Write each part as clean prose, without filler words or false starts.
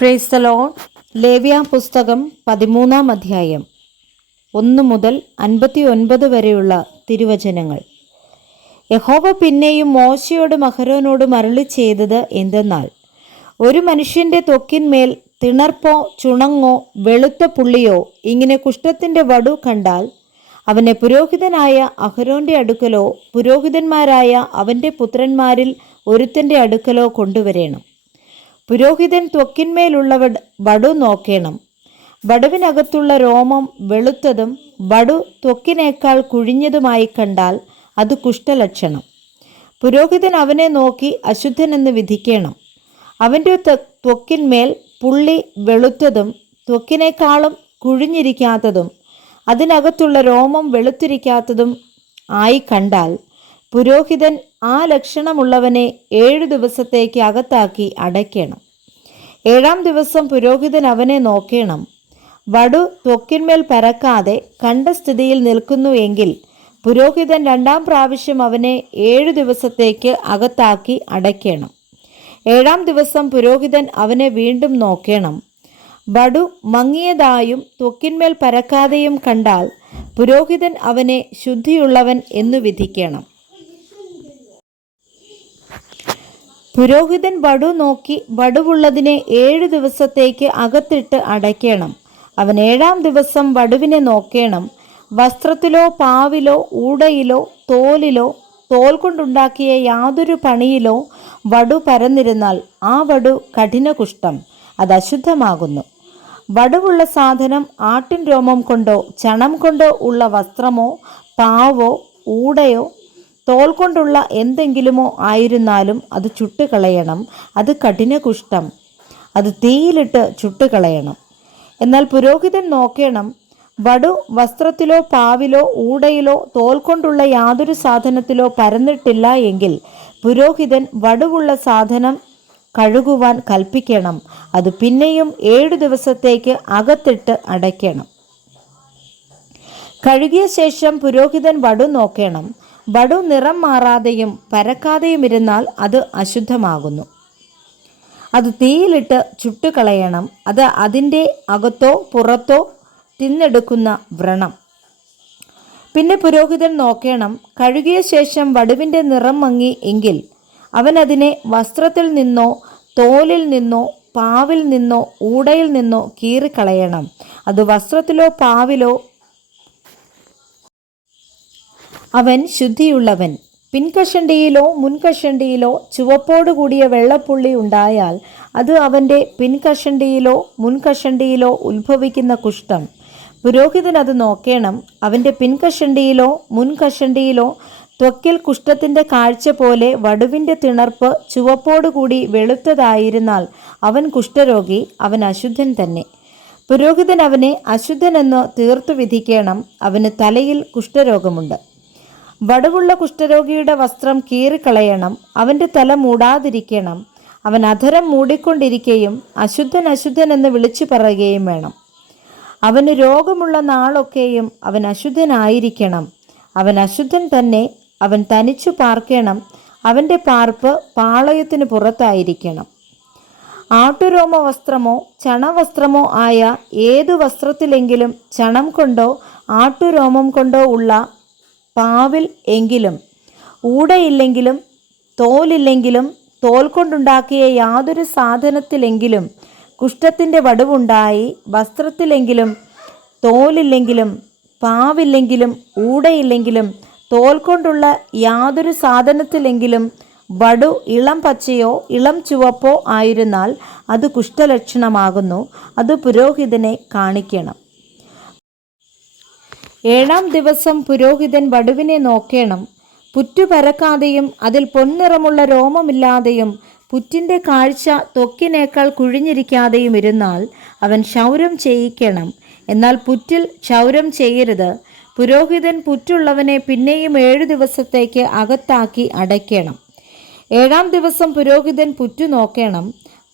Praise the Lord. ലേവ്യ പുസ്തകം 13-ാം അധ്യായം 1 മുതൽ 59 വരെയുള്ള തിരുവചനങ്ങൾ. യഹോവ പിന്നെയും മോശയോടും അഹരോനോടും അരുളി ചെയ്തത് എന്തെന്നാൽ, ഒരു മനുഷ്യന്റെ ത്വക്കിന്മേൽ തിണർപ്പോ ചുണങ്ങോ വെളുത്ത പുള്ളിയോ ഇങ്ങനെ കുഷ്ഠത്തിന്റെ വടു കണ്ടാൽ അവനെ പുരോഹിതനായ അഹരോന്റെ അടുക്കലോ പുരോഹിതന്മാരായ അവന്റെ പുത്രന്മാരിൽ ഒരുത്തന്റെ അടുക്കലോ കൊണ്ടുവരേണം. പുരോഹിതൻ ത്വക്കിന്മേലുള്ള വടു നോക്കേണം. വടുവിനകത്തുള്ള രോമം വെളുത്തതും വടു ത്വക്കിനേക്കാൾ കുഴിഞ്ഞതുമായി കണ്ടാൽ അത് കുഷ്ഠലക്ഷണം. പുരോഹിതൻ അവനെ നോക്കി അശുദ്ധനെന്ന് വിധിക്കണം. അവൻ്റെ ത്വക്കിന്മേൽ പുള്ളി വെളുത്തതും ത്വക്കിനേക്കാളും കുഴിഞ്ഞിരിക്കാത്തതും അതിനകത്തുള്ള രോമം വെളുത്തിരിക്കാത്തതും ആയി കണ്ടാൽ പുരോഹിതൻ ആ ലക്ഷണമുള്ളവനെ 7 ദിവസത്തേക്ക് അകത്താക്കി അടയ്ക്കണം. 7-ാം ദിവസം പുരോഹിതൻ അവനെ നോക്കേണം. വടു ത്വക്കിന്മേൽ പരക്കാതെ കണ്ട സ്ഥിതിയിൽ നിൽക്കുന്നു എങ്കിൽ പുരോഹിതൻ 2-ാം പ്രാവശ്യം അവനെ 7 ദിവസത്തേക്ക് അകത്താക്കി അടയ്ക്കണം. 7-ാം ദിവസം പുരോഹിതൻ അവനെ വീണ്ടും നോക്കേണം. വടു മങ്ങിയതായും ത്വക്കിന്മേൽ പരക്കാതെയും കണ്ടാൽ പുരോഹിതൻ അവനെ ശുദ്ധിയുള്ളവൻ എന്നു വിധിക്കണം. പുരോഹിതൻ വടു നോക്കി വടുവുള്ളതിനെ 7 ദിവസത്തേക്ക് അകത്തിട്ട് അടയ്ക്കണം. അവൻ 7-ാം ദിവസം വടുവിനെ നോക്കേണം. വസ്ത്രത്തിലോ പാവിലോ ഊടയിലോ തോലിലോ തോൽ കൊണ്ടുണ്ടാക്കിയ യാതൊരു പണിയിലോ വടു പരന്നിരുന്നാൽ ആ വടു കഠിന കുഷ്ഠം, അത് അശുദ്ധമാകുന്നു. വടുവുള്ള സാധനം ആട്ടിൻ രോമം കൊണ്ടോ ചണം കൊണ്ടോ ഉള്ള വസ്ത്രമോ പാവോ ഊടയോ തോൽ കൊണ്ടുള്ള എന്തെങ്കിലുമോ ആയിരുന്നാലും അത് ചുട്ടുകളയണം. അത് കഠിന കുഷ്ഠം, അത് തീയിലിട്ട് ചുട്ടുകളയണം. എന്നാൽ പുരോഹിതൻ നോക്കേണം, വടു വസ്ത്രത്തിലോ പാവിലോ ഊടയിലോ തോൽ കൊണ്ടുള്ള യാതൊരു സാധനത്തിലോ പരന്നിട്ടില്ല എങ്കിൽ പുരോഹിതൻ വടുവുള്ള സാധനം കഴുകുവാൻ കൽപ്പിക്കണം. അത് പിന്നെയും 7 ദിവസത്തേക്ക് അകത്തിട്ട് അടയ്ക്കണം. കഴുകിയ ശേഷം പുരോഹിതൻ വടു നോക്കണം. വടു നിറം മാറാതെയും പരക്കാതെയും ഇരുന്നാൽ അത് അശുദ്ധമാകുന്നു. അത് തീയിലിട്ട് ചുട്ടുകളയണം. അത് അതിൻ്റെ അകത്തോ പുറത്തോ തിന്നെടുക്കുന്ന വ്രണം. പിന്നെ പുരോഹിതൻ നോക്കണം, കഴുകിയ ശേഷം വടുവിൻ്റെ നിറം മങ്ങി എങ്കിൽ അവൻ അതിനെ വസ്ത്രത്തിൽ നിന്നോ തോലിൽ നിന്നോ പാവിൽ നിന്നോ ഊടയിൽ നിന്നോ കീറിക്കളയണം. അത് വസ്ത്രത്തിലോ പാവിലോ അവൻ ശുദ്ധിയുള്ളവൻ. പിൻകഷണ്ടിയിലോ മുൻകഷണ്ടിയിലോ ചുവപ്പോടു കൂടിയ വെള്ളപ്പുള്ളി ഉണ്ടായാൽ അത് അവൻ്റെ പിൻകഷണ്ടിയിലോ മുൻകഷണ്ടിയിലോ ഉത്ഭവിക്കുന്ന കുഷ്ഠം. പുരോഹിതൻ അത് നോക്കണം. അവൻ്റെ പിൻകഷണ്ടിയിലോ മുൻകഷണ്ടിയിലോ ത്വക്കിൽ കുഷ്ഠത്തിൻ്റെ കാഴ്ച പോലെ വടുവിൻ്റെ തിണർപ്പ് ചുവപ്പോടുകൂടി വെളുത്തതായിരുന്നാൽ അവൻ കുഷ്ഠരോഗി, അവൻ അശുദ്ധൻ തന്നെ. പുരോഹിതൻ അവനെ അശുദ്ധനെന്ന് തീർത്തു വിധിക്കണം. അവന് തലയിൽ കുഷ്ഠരോഗമുണ്ട്. വടുവുള്ള കുഷ്ഠരോഗിയുടെ വസ്ത്രം കീറിക്കളയണം. അവൻ്റെ തല മൂടാതിരിക്കണം. അവൻ അധരം മൂടിക്കൊണ്ടിരിക്കുകയും അശുദ്ധൻ അശുദ്ധൻ എന്ന് വിളിച്ചു പറയുകയും വേണം. അവന് രോഗമുള്ള നാളൊക്കെയും അവൻ അശുദ്ധനായിരിക്കണം. അവൻ അശുദ്ധൻ തന്നെ. അവൻ തനിച്ചു പാർക്കണം. അവൻ്റെ പാർപ്പ് പാളയത്തിന് പുറത്തായിരിക്കണം. ആട്ടുരോമ വസ്ത്രമോ ചണവസ്ത്രമോ ആയ ഏതു വസ്ത്രത്തിലെങ്കിലും ചണം കൊണ്ടോ ആട്ടുരോമം കൊണ്ടോ ഉള്ള പാവിൽ എങ്കിലും ഊടയില്ലെങ്കിലും തോലില്ലെങ്കിലും തോൽ കൊണ്ടുണ്ടാക്കിയ യാതൊരു സാധനത്തിലെങ്കിലും കുഷ്ഠത്തിൻ്റെ വടുവുണ്ടായി വസ്ത്രത്തിലെങ്കിലും തോലില്ലെങ്കിലും പാവില്ലെങ്കിലും ഊടയില്ലെങ്കിലും തോൽ കൊണ്ടുള്ള യാതൊരു സാധനത്തിലെങ്കിലും വടു ഇളം പച്ചയോ ഇളം ചുവപ്പോ ആയിരുന്നാൽ അത് കുഷ്ഠലക്ഷണമാകുന്നു. അത് പുരോഹിതനെ കാണിക്കണം. 7-ാം ദിവസം പുരോഹിതൻ വടുവിനെ നോക്കണം. പുറ്റു പരക്കാതെയും അതിൽ പൊൻനിറമുള്ള രോമമില്ലാതെയും പുറ്റിൻ്റെ കാഴ്ച ത്വക്കിനേക്കാൾ കുഴിഞ്ഞിരിക്കാതെയും ഇരുന്നാൽ അവൻ ക്ഷൗരം ചെയ്യിക്കണം. എന്നാൽ പുറ്റിൽ ക്ഷൗരം ചെയ്യരുത്. പുരോഹിതൻ പുറ്റുള്ളവനെ പിന്നെയും 7 ദിവസത്തേക്ക് അകത്താക്കി അടയ്ക്കണം. 7-ാം ദിവസം പുരോഹിതൻ പുറ്റു നോക്കണം.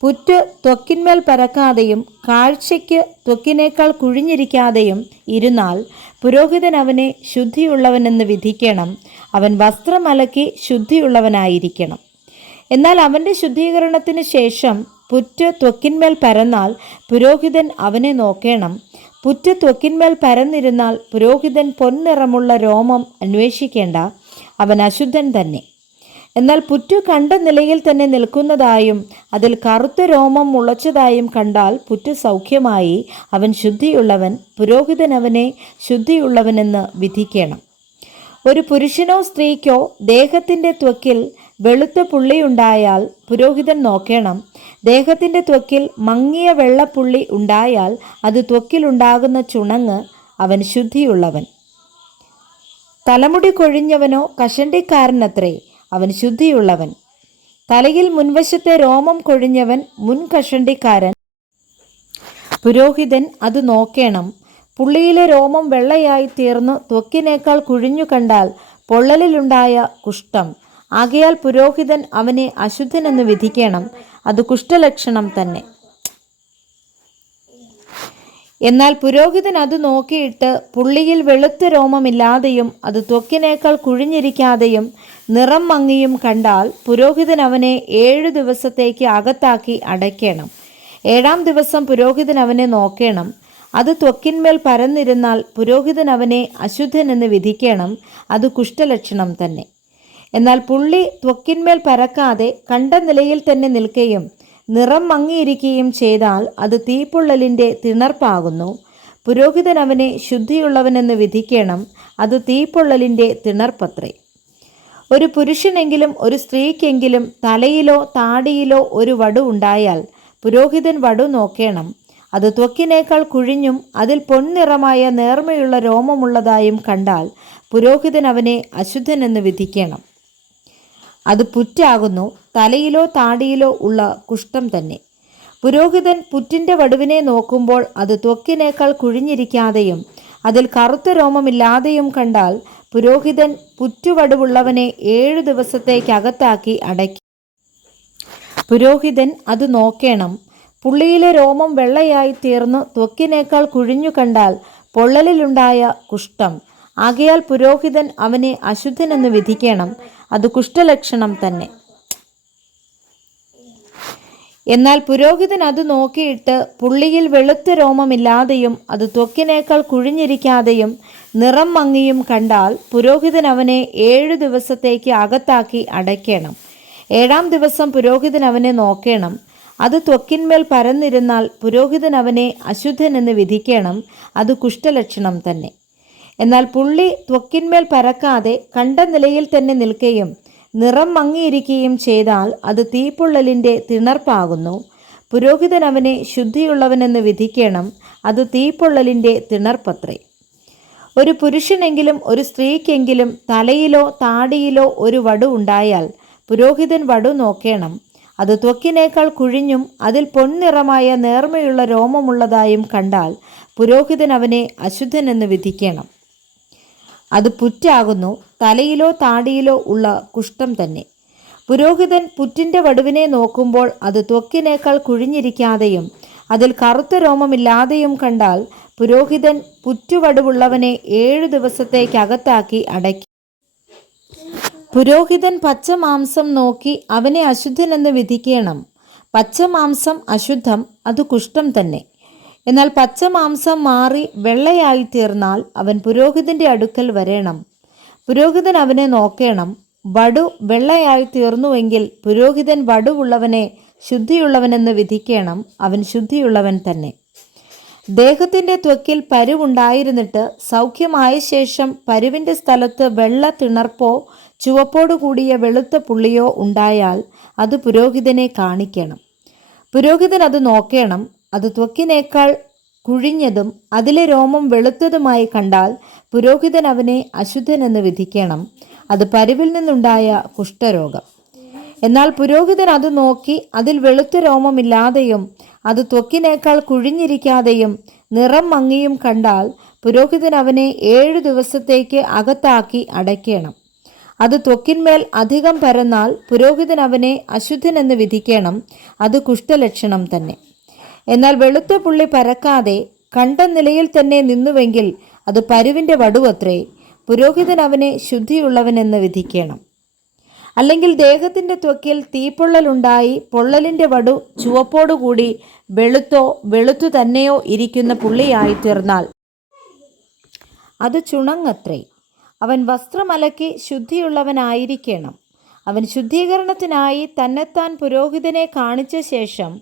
പുറ്റ് ത്വക്കിന്മേൽ പരക്കാതെയും കാഴ്ചയ്ക്ക് ത്വക്കിനേക്കാൾ കുഴിഞ്ഞിരിക്കാതെയും ഇരുന്നാൽ പുരോഹിതൻ അവനെ ശുദ്ധിയുള്ളവനെന്ന് വിധിക്കണം. അവൻ വസ്ത്രം അലക്കി ശുദ്ധിയുള്ളവനായിരിക്കണം. എന്നാൽ അവൻ്റെ ശുദ്ധീകരണത്തിന് ശേഷം പുറ്റ് ത്വക്കിന്മേൽ പരന്നാൽ പുരോഹിതൻ അവനെ നോക്കേണം. പുറ്റ് ത്വക്കിന്മേൽ പരന്നിരുന്നാൽ പുരോഹിതൻ പൊൻനിറമുള്ള രോമം അന്വേഷിക്കേണ്ട, അവൻ അശുദ്ധൻ തന്നെ. എന്നാൽ പുറ്റു കണ്ട നിലയിൽ തന്നെ നിൽക്കുന്നതായും അതിൽ കറുത്ത രോമം മുളച്ചതായും കണ്ടാൽ പുറ്റു സൗഖ്യമായി, അവൻ ശുദ്ധിയുള്ളവൻ. പുരോഹിതൻ അവനെ ശുദ്ധിയുള്ളവനെന്ന് വിധിക്കണം. ഒരു പുരുഷനോ സ്ത്രീക്കോ ദേഹത്തിൻ്റെ ത്വക്കിൽ വെളുത്ത പുള്ളിയുണ്ടായാൽ പുരോഹിതൻ നോക്കണം. ദേഹത്തിൻ്റെ ത്വക്കിൽ മങ്ങിയ വെള്ളപ്പുള്ളി ഉണ്ടായാൽ അത് ത്വക്കിലുണ്ടാകുന്ന ചുണങ്ങ്, അവൻ ശുദ്ധിയുള്ളവൻ. തലമുടി കൊഴിഞ്ഞവനോ കഷണ്ടിക്കാരനത്രേ, അവൻ ശുദ്ധിയുള്ളവൻ. തലയിൽ മുൻവശത്തെ രോമം കൊഴിഞ്ഞവൻ മുൻകഷണ്ടിക്കാരൻ. പുരോഹിതൻ അത് നോക്കേണം. പുള്ളിയിലെ രോമം വെള്ളയായി തീർന്നു ത്വക്കിനേക്കാൾ കുഴിഞ്ഞു കണ്ടാൽ പൊള്ളലിലുണ്ടായ കുഷ്ഠം. ആകയാൽ പുരോഹിതൻ അവനെ അശുദ്ധനെന്ന് വിധിക്കണം, അത് കുഷ്ഠലക്ഷണം തന്നെ. എന്നാൽ പുരോഹിതൻ അത് നോക്കിയിട്ട് പുള്ളിയിൽ വെളുത്ത രോമമില്ലാതെയും അത് ത്വക്കിനേക്കാൾ കുഴിഞ്ഞിരിക്കാതെയും നിറം മങ്ങിയും കണ്ടാൽ പുരോഹിതൻ അവനെ 7 ദിവസത്തേക്ക് അകത്താക്കി അടയ്ക്കണം. 7-ാം ദിവസം പുരോഹിതൻ അവനെ നോക്കണം. അത് ത്വക്കിന്മേൽ പരന്നിരുന്നാൽ പുരോഹിതൻ അവനെ അശുദ്ധനെന്ന് വിധിക്കണം, അത് കുഷ്ഠലക്ഷണം തന്നെ. എന്നാൽ പുള്ളി ത്വക്കിന്മേൽ പരക്കാതെ കണ്ട നിലയിൽ തന്നെ നിൽക്കുകയും നിറം മങ്ങിയിരിക്കുകയും ചെയ്താൽ അത് തീപ്പൊള്ളലിൻ്റെ തിണർപ്പാകുന്നു. പുരോഹിതൻ അവനെ ശുദ്ധിയുള്ളവനെന്ന് വിധിക്കണം, അത് തീപ്പൊള്ളലിൻ്റെ തിണർപ്പത്രേ. ഒരു പുരുഷനെങ്കിലും ഒരു സ്ത്രീക്കെങ്കിലും തലയിലോ താടിയിലോ ഒരു വടു ഉണ്ടായാൽ പുരോഹിതൻ വടു നോക്കണം. അത് ത്വക്കിനേക്കാൾ കുഴിഞ്ഞും അതിൽ പൊൻനിറമായ നേർമയുള്ള രോമമുള്ളതായും കണ്ടാൽ പുരോഹിതൻ അവനെ അശുദ്ധനെന്ന് വിധിക്കണം, അത് പുറ്റാകുന്നു. തലയിലോ താടിയിലോ ഉള്ള കുഷ്ഠം തന്നെ. പുരോഹിതൻ പുറ്റിൻ്റെ വടുവിനെ നോക്കുമ്പോൾ അത് ത്വക്കിനേക്കാൾ കുഴിഞ്ഞിരിക്കാതെയും അതിൽ കറുത്ത രോമമില്ലാതെയും കണ്ടാൽ പുരോഹിതൻ പുറ്റുവടുവുള്ളവനെ 7 ദിവസത്തേക്ക് അകത്താക്കി അടയ്ക്കും. പുരോഹിതൻ അത് നോക്കണം. പുള്ളിയിലെ രോമം വെള്ളയായി തീർന്നു ത്വക്കിനേക്കാൾ കുഴിഞ്ഞു കണ്ടാൽ പൊള്ളലിലുണ്ടായ കുഷ്ഠം. ആകയാൽ പുരോഹിതൻ അവനെ അശുദ്ധനെന്ന് വിധിക്കണം, അത് കുഷ്ഠലക്ഷണം തന്നെ. എന്നാൽ പുരോഹിതൻ അത് നോക്കിയിട്ട് പുള്ളിയിൽ വെളുത്ത രോമമില്ലാതെയും അത് ത്വക്കിനേക്കാൾ കുഴിഞ്ഞിരിക്കാതെയും നിറം മങ്ങിയും കണ്ടാൽ പുരോഹിതൻ അവനെ 7 ദിവസത്തേക്ക് അകത്താക്കി അടയ്ക്കണം. 7-ാം ദിവസം പുരോഹിതൻ അവനെ നോക്കണം. അത് ത്വക്കിന്മേൽ പരന്നിരുന്നാൽ പുരോഹിതൻ അവനെ അശുദ്ധനെന്ന് വിധിക്കണം, അത് കുഷ്ഠലക്ഷണം തന്നെ. എന്നാൽ പുള്ളി ത്വക്കിന്മേൽ പരക്കാതെ കണ്ട നിലയിൽ തന്നെ നിൽക്കുകയും നിറം മങ്ങിയിരിക്കുകയും ചെയ്താൽ അത് തീപ്പൊള്ളലിൻ്റെ തിണർപ്പാകുന്നു. പുരോഹിതൻ അവനെ ശുദ്ധിയുള്ളവനെന്ന് വിധിക്കണം, അത് തീപ്പൊള്ളലിൻ്റെ തിണർപ്പത്രേ. ഒരു പുരുഷനെങ്കിലും ഒരു സ്ത്രീക്കെങ്കിലും തലയിലോ താടിയിലോ ഒരു വടു ഉണ്ടായാൽ പുരോഹിതൻ വടു നോക്കണം. അത് ത്വക്കിനേക്കാൾ കുഴിഞ്ഞും അതിൽ പൊൻനിറമായ നേർമയുള്ള രോമമുള്ളതായും കണ്ടാൽ പുരോഹിതൻ അവനെ അശുദ്ധനെന്ന് വിധിക്കണം, അത് പുറ്റാകുന്നു. തലയിലോ താടിയിലോ ഉള്ള കുഷ്ഠം തന്നെ. പുരോഹിതൻ പുറ്റിൻ്റെ വടുവിനെ നോക്കുമ്പോൾ അത് ത്വക്കിനേക്കാൾ കുഴിഞ്ഞിരിക്കാതെയും അതിൽ കറുത്ത രോമമില്ലാതെയും കണ്ടാൽ പുരോഹിതൻ പുറ്റുവടുവുള്ളവനെ 7 ദിവസത്തേക്ക് അകത്താക്കി അടയ്ക്കും. പുരോഹിതൻ പച്ച മാംസം നോക്കി അവനെ അശുദ്ധനെന്ന് വിധിക്കണം. പച്ച മാംസം അശുദ്ധം, അത് കുഷ്ഠം തന്നെ. എന്നാൽ പച്ച മാംസം മാറി വെള്ളയായി തീർന്നാൽ അവൻ പുരോഹിതൻ്റെ അടുക്കൽ വരേണം. പുരോഹിതൻ അവനെ നോക്കണം. വടു വെള്ളയായി തീർന്നുവെങ്കിൽ പുരോഹിതൻ വടുവുള്ളവനെ ശുദ്ധിയുള്ളവനെന്ന് വിധിക്കണം, അവൻ ശുദ്ധിയുള്ളവൻ തന്നെ. ദേഹത്തിൻ്റെ ത്വക്കിൽ പരുവുണ്ടായിരുന്നിട്ട് സൗഖ്യമായ ശേഷം പരുവിൻ്റെ സ്ഥലത്ത് വെള്ള തിണർപ്പോ ചുവപ്പോടു കൂടിയ വെളുത്ത പുള്ളിയോ ഉണ്ടായാൽ അത് പുരോഹിതനെ കാണിക്കണം. പുരോഹിതൻ അത് നോക്കണം. അത് ത്വക്കിനേക്കാൾ കുഴിഞ്ഞതും അതിലെ രോമം വെളുത്തതുമായി കണ്ടാൽ പുരോഹിതൻ അവനെ അശുദ്ധനെന്ന് വിധിക്കണം, അത് പരുവിൽ നിന്നുണ്ടായ കുഷ്ഠരോഗം. എന്നാൽ പുരോഹിതൻ അത് നോക്കി അതിൽ വെളുത്ത രോമമില്ലാതെയും അത് ത്വക്കിനേക്കാൾ കുഴിഞ്ഞിരിക്കാതെയും നിറം മങ്ങിയും കണ്ടാൽ പുരോഹിതൻ അവനെ 7 ദിവസത്തേക്ക് അകത്താക്കി അടയ്ക്കണം. അത് ത്വക്കിന്മേൽ അധികം പരന്നാൽ പുരോഹിതൻ അവനെ അശുദ്ധനെന്ന് വിധിക്കണം, അത് കുഷ്ഠലക്ഷണം തന്നെ. എന്നാൽ വെളുത്ത പുള്ളി പരക്കാതെ കണ്ട നിലയിൽ തന്നെ നിന്നുവെങ്കിൽ അത് പരുവിൻ്റെ വടുവത്രേ. പുരോഹിതൻ അവനെ ശുദ്ധിയുള്ളവനെന്ന് വിധിക്കണം. അല്ലെങ്കിൽ ദേഹത്തിൻ്റെ ത്വക്കിൽ തീപ്പൊള്ളലുണ്ടായി പൊള്ളലിൻ്റെ വടു ചുവപ്പോടുകൂടി വെളുത്തു തന്നെയോ ഇരിക്കുന്ന പുള്ളിയായി തീർന്നാൽ അത് ചുണങ്ങത്രേ. അവൻ വസ്ത്രമലക്കി ശുദ്ധിയുള്ളവനായിരിക്കണം. അവൻ ശുദ്ധീകരണത്തിനായി തന്നെത്താൻ പുരോഹിതനെ കാണിച്ച ശേഷം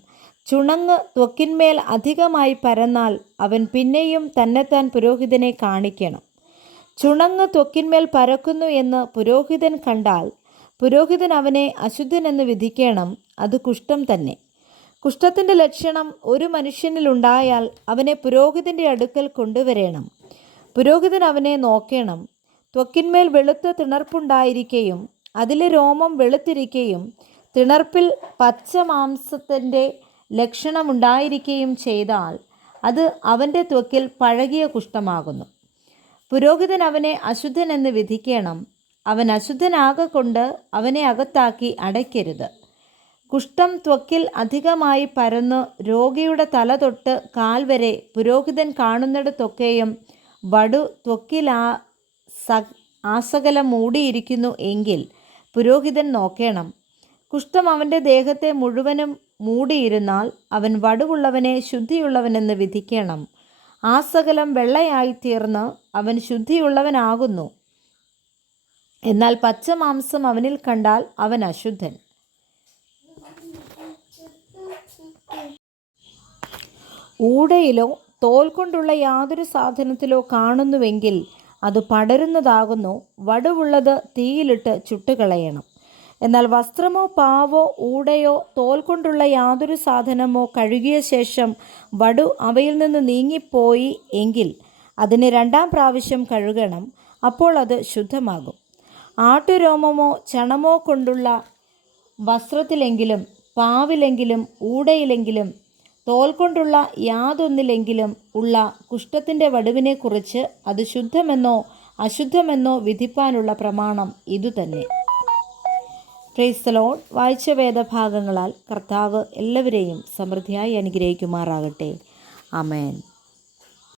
ചുണങ്ങ് ത്വക്കിന്മേൽ അധികമായി പരന്നാൽ അവൻ പിന്നെയും തന്നെത്താൻ പുരോഹിതനെ കാണിക്കണം. ചുണങ്ങ് ത്വക്കിന്മേൽ പരക്കുന്നു എന്ന് പുരോഹിതൻ കണ്ടാൽ പുരോഹിതൻ അവനെ അശുദ്ധനെന്ന് വിധിക്കണം. അത് കുഷ്ഠം തന്നെ. കുഷ്ഠത്തിൻ്റെ ലക്ഷണം ഒരു മനുഷ്യനിലുണ്ടായാൽ അവനെ പുരോഹിതൻ്റെ അടുക്കൽ കൊണ്ടുവരേണം. പുരോഹിതൻ അവനെ നോക്കണം. ത്വക്കിന്മേൽ വെളുത്ത തിണർപ്പുണ്ടായിരിക്കുകയും അതിലെ രോമം വെളുത്തിരിക്കുകയും തിണർപ്പിൽ പച്ച മാംസത്തിൻ്റെ ലക്ഷണമുണ്ടായിരിക്കുകയും ചെയ്താൽ അത് അവൻ്റെ ത്വക്കിൽ പഴകിയ കുഷ്ഠമാകുന്നു. പുരോഹിതൻ അവനെ അശുദ്ധനെന്ന് വിധിക്കണം. അവൻ അശുദ്ധനാകൊണ്ട് അവനെ അകത്താക്കി അടയ്ക്കരുത്. കുഷ്ഠം ത്വക്കിൽ അധികമായി പരന്ന് രോഗിയുടെ തല തൊട്ട് കാൽ വരെ പുരോഹിതൻ കാണുന്നിടത്തൊക്കെയും വടു ത്വക്കിൽ ആസകലം മൂടിയിരിക്കുന്നു എങ്കിൽ പുരോഹിതൻ നോക്കണം. കുഷ്ഠം അവൻ്റെ ദേഹത്തെ മുഴുവനും മൂടിയിരുന്നാൽ അവൻ വടുവുള്ളവനെ ശുദ്ധിയുള്ളവനെന്ന് വിധിക്കണം. ആസകലം വെള്ളയായിത്തീർന്ന് അവൻ ശുദ്ധിയുള്ളവനാകുന്നു. എന്നാൽ പച്ച മാംസം അവനിൽ കണ്ടാൽ അവൻ അശുദ്ധൻ. ഊടയിലോ തോൽ കൊണ്ടുള്ള യാതൊരു സാധനത്തിലോ കാണുന്നുവെങ്കിൽ അത് പടരുന്നതാകുന്നു. വടുവുള്ളത് തീയിലിട്ട് ചുട്ടുകളയണം. എന്നാൽ വസ്ത്രമോ പാവോ ഊടയോ തോൽ കൊണ്ടുള്ള യാതൊരു സാധനമോ കഴുകിയ ശേഷം വടു അവയിൽ നിന്ന് നീങ്ങിപ്പോയി എങ്കിൽ അതിനെ 2-ാം പ്രാവശ്യം കഴുകണം. അപ്പോൾ അത് ശുദ്ധമാകും. ആട്ടുരോമമോ ചണമോ കൊണ്ടുള്ള വസ്ത്രത്തിലെങ്കിലും പാവിലെങ്കിലും ഊടയിലെങ്കിലും തോൽ കൊണ്ടുള്ള യാതൊന്നിലെങ്കിലും ഉള്ള കുഷ്ഠത്തിൻ്റെ വടുവിനെക്കുറിച്ച് അത് ശുദ്ധമെന്നോ അശുദ്ധമെന്നോ വിധിപ്പാനുള്ള പ്രമാണം ഇതുതന്നെ. Praise the Lord. വായിച്ച വേദഭാഗങ്ങളാൽ കർത്താവ് എല്ലാവരെയും സമൃദ്ധിയായി അനുഗ്രഹിക്കുമാറാകട്ടെ. ആമേൻ.